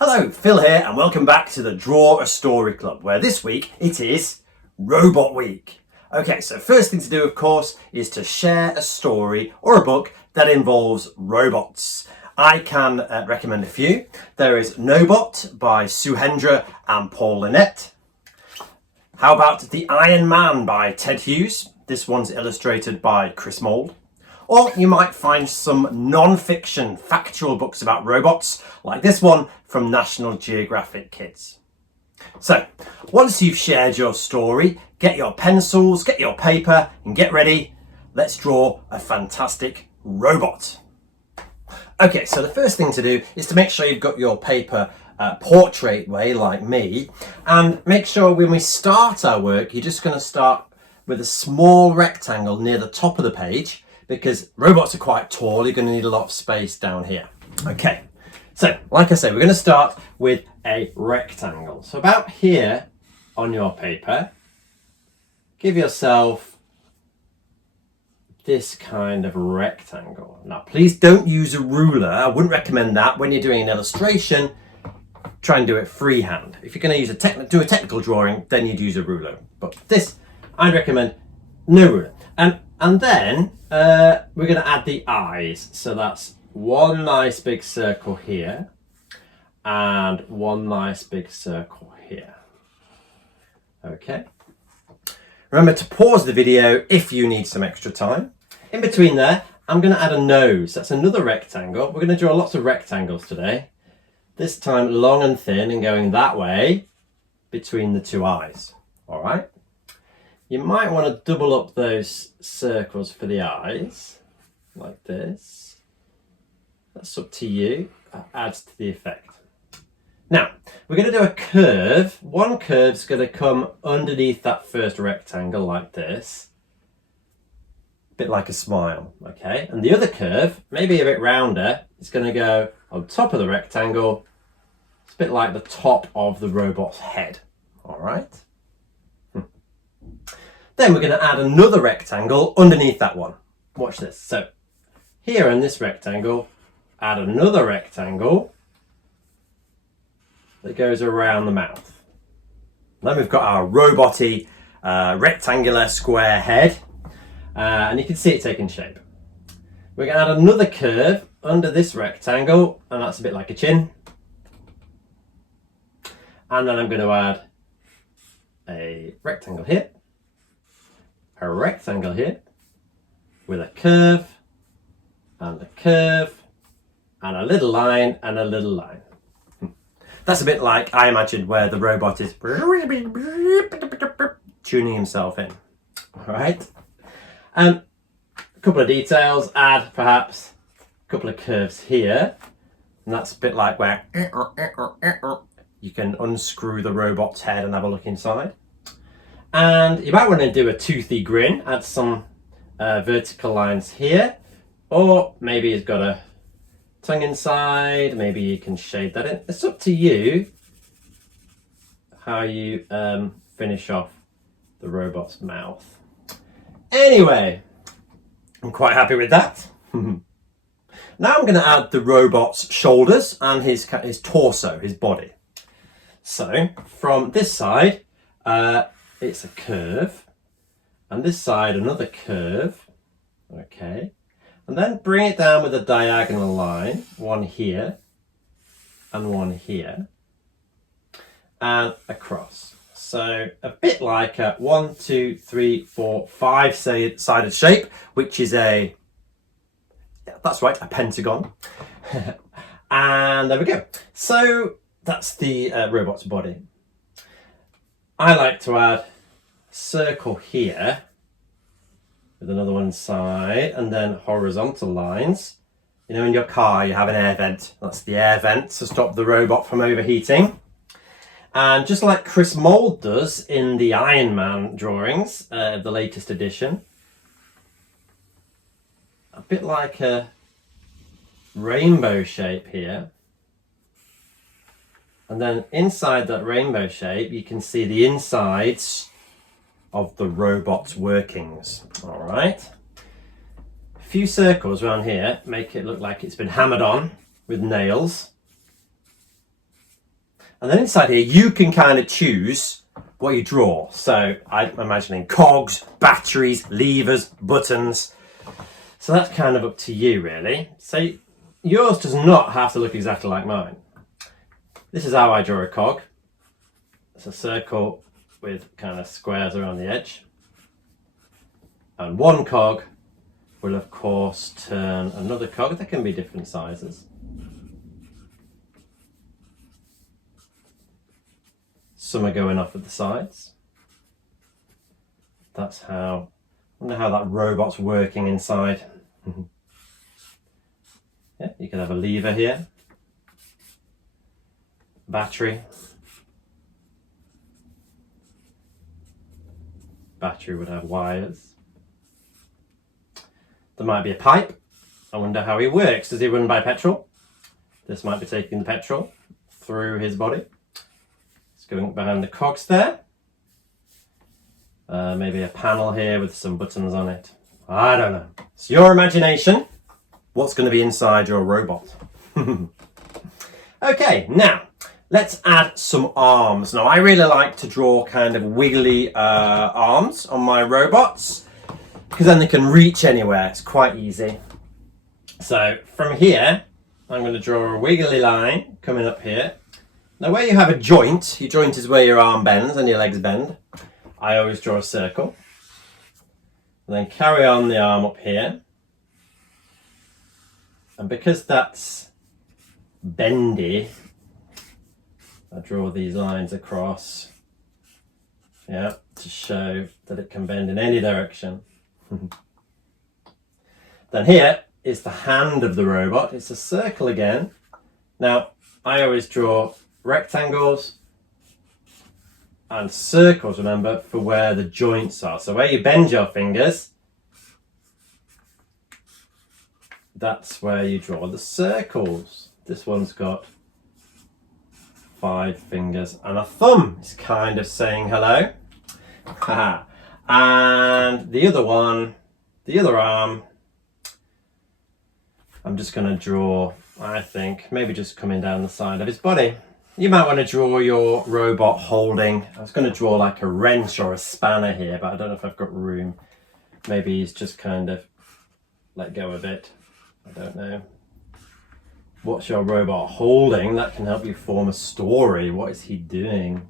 Hello, Phil here, and welcome back to the Draw a Story Club, where this week it is Robot Week. Okay, so first thing to do, of course, is to share a story or a book that involves robots. I can recommend a few. There is Nobot by Hendra and Linnet. How about The Iron Man by Ted Hughes? This one's illustrated by Chris Mould. Or you might find some non-fiction, factual books about robots, like this one from National Geographic Kids. So, once you've shared your story, get your pencils, get your paper, and get ready. Let's draw a fantastic robot. Okay, so the first thing to do is to make sure you've got your paper portrait way, like me, and make sure when we start our work, you're just going to start with a small rectangle near the top of the page, because robots are quite tall, you're going to need a lot of space down here. Okay, so like I say, we're going to start with a rectangle. So about here on your paper, give yourself this kind of rectangle. Now please don't use a ruler, I wouldn't recommend that. When you're doing an illustration, try and do it freehand. If you're going to use do a technical drawing, then you'd use a ruler. But this, I'd recommend no ruler. And then we're going to add the eyes. So that's one nice big circle here and one nice big circle here. Okay. Remember to pause the video if you need some extra time. In between there, I'm going to add a nose. That's another rectangle. We're going to draw lots of rectangles today. This time long and thin and going that way between the two eyes. All right. You might want to double up those circles for the eyes, like this. That's up to you. That adds to the effect. Now, we're going to do a curve. One curve's going to come underneath that first rectangle, like this. A bit like a smile, okay? And the other curve, maybe a bit rounder, is going to go on top of the rectangle. It's a bit like the top of the robot's head, all right? Then we're going to add another rectangle underneath that one. Watch this. So here in this rectangle, add another rectangle that goes around the mouth. Then we've got our robot-y rectangular square head, and you can see it taking shape. We're going to add another curve under this rectangle, and that's a bit like a chin. And then I'm going to add a rectangle here, a rectangle here, with a curve, and a curve, and a little line, and a little line. That's a bit like, I imagined, where the robot is tuning himself in. All right. A couple of details, add perhaps a couple of curves here, and that's a bit like where you can unscrew the robot's head and have a look inside. And you might want to do a toothy grin, add some vertical lines here, or maybe he's got a tongue inside, maybe you can shade that in. It's up to you how you finish off the robot's mouth. Anyway, I'm quite happy with that. Now I'm going to add the robot's shoulders and his torso, his body. So from this side, it's a curve, and this side another curve, okay, and then bring it down with a diagonal line, one here and one here, and across. So a bit like a 1, 2, 3, 4, 5-sided shape, which is a, yeah, that's right, a pentagon. And there we go. So that's the robot's body. I like to add a circle here with another one inside, and then horizontal lines. You know, in your car you have an air vent. That's the air vent to stop the robot from overheating. And just like Chris Mould does in the Iron Man drawings, the latest edition, a bit like a rainbow shape here. And then inside that rainbow shape, you can see the insides of the robot's workings. All right. A few circles around here make it look like it's been hammered on with nails. And then inside here, you can kind of choose what you draw. So I'm imagining cogs, batteries, levers, buttons. So that's kind of up to you, really. So yours does not have to look exactly like mine. This is how I draw a cog. It's a circle with kind of squares around the edge. And one cog will, of course, turn another cog. They can be different sizes. Some are going off at the sides. That's how, I wonder how that robot's working inside. Yeah, you could have a lever here. Battery. Battery would have wires. There might be a pipe. I wonder how he works. Does he run by petrol? This might be taking the petrol through his body. It's going behind the cogs there. Maybe a panel here with some buttons on it. I don't know. It's your imagination. What's going to be inside your robot? Okay, now let's add some arms. Now I really like to draw kind of wiggly arms on my robots because then they can reach anywhere. It's quite easy. So from here, I'm going to draw a wiggly line coming up here. Now where you have a joint, your joint is where your arm bends and your legs bend. I always draw a circle. And then carry on the arm up here. And because that's bendy, I draw these lines across, yeah, to show that it can bend in any direction. Then here is the hand of the robot. It's a circle again. Now, I always draw rectangles and circles, remember, for where the joints are. So where you bend your fingers, that's where you draw the circles. This one's got 5 fingers and a thumb. It's kind of saying hello. And the other one, the other arm, I'm just going to draw, I think, maybe just coming down the side of his body. You might want to draw your robot holding, I was going to draw like a wrench or a spanner here, but I don't know if I've got room. Maybe he's just kind of let go a bit. I don't know. What's your robot holding? That can help you form a story. What is he doing?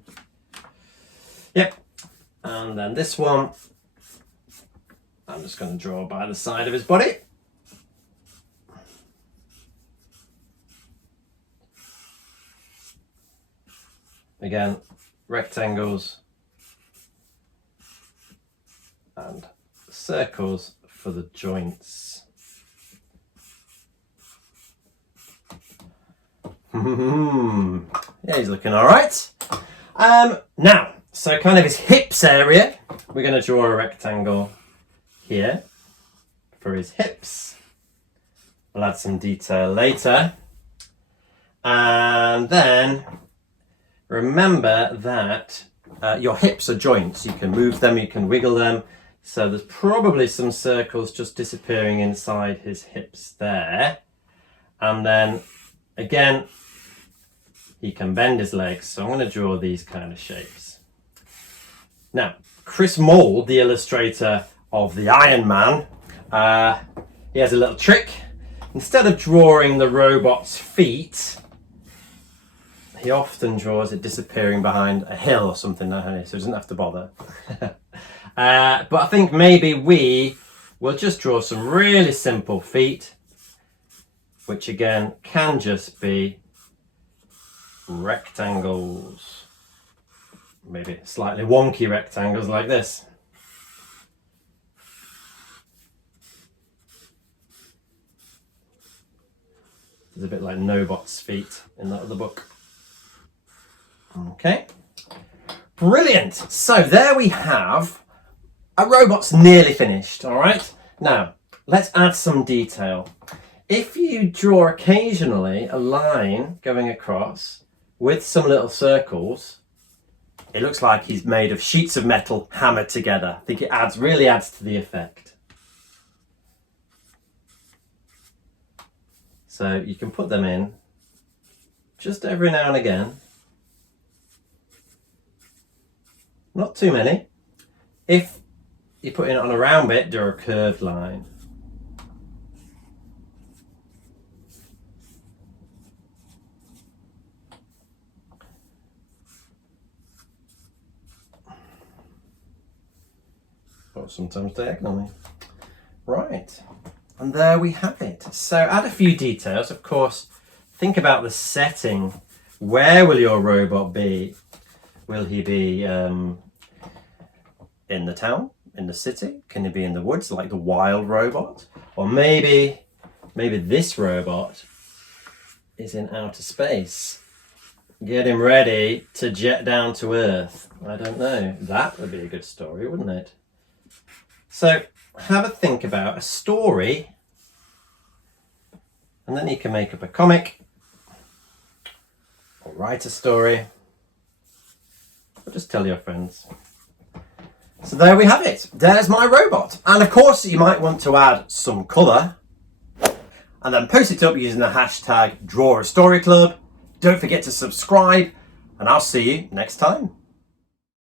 Yep. And then this one, I'm just going to draw by the side of his body. Again, rectangles and circles for the joints. Yeah, he's looking all right. Now, so kind of his hips area, we're going to draw a rectangle here for his hips. We'll add some detail later. And then remember that your hips are joints. You can move them, you can wiggle them. So there's probably some circles just disappearing inside his hips there. And then again, he can bend his legs. So I'm going to draw these kind of shapes. Now, Chris Mould, the illustrator of the Iron Man, he has a little trick. Instead of drawing the robot's feet, he often draws it disappearing behind a hill or something, so he doesn't have to bother. But I think maybe we will just draw some really simple feet, which again can just be rectangles. Maybe slightly wonky rectangles like this. There's a bit like Nobot's feet in that other book. Okay, brilliant. So there we have a robot's nearly finished. All right, now let's add some detail. If you draw occasionally a line going across with some little circles, it looks like he's made of sheets of metal hammered together. I think it really adds to the effect. So you can put them in just every now and again. not too many. If you're putting it on a round bit, do a curved line. Or sometimes diagonally. Right, and there we have it. So add a few details, of course. Think about the setting. Where will your robot be? Will he be in the town, in the city? Can he be in the woods, like the wild robot? Or maybe this robot is in outer space. Get him ready to jet down to Earth. I don't know. That would be a good story, wouldn't it? So have a think about a story, and then you can make up a comic or write a story or just tell your friends. So there we have it. There's my robot. And of course you might want to add some colour and then post it up using the hashtag DrawAStoryClub. Don't forget to subscribe, and I'll see you next time.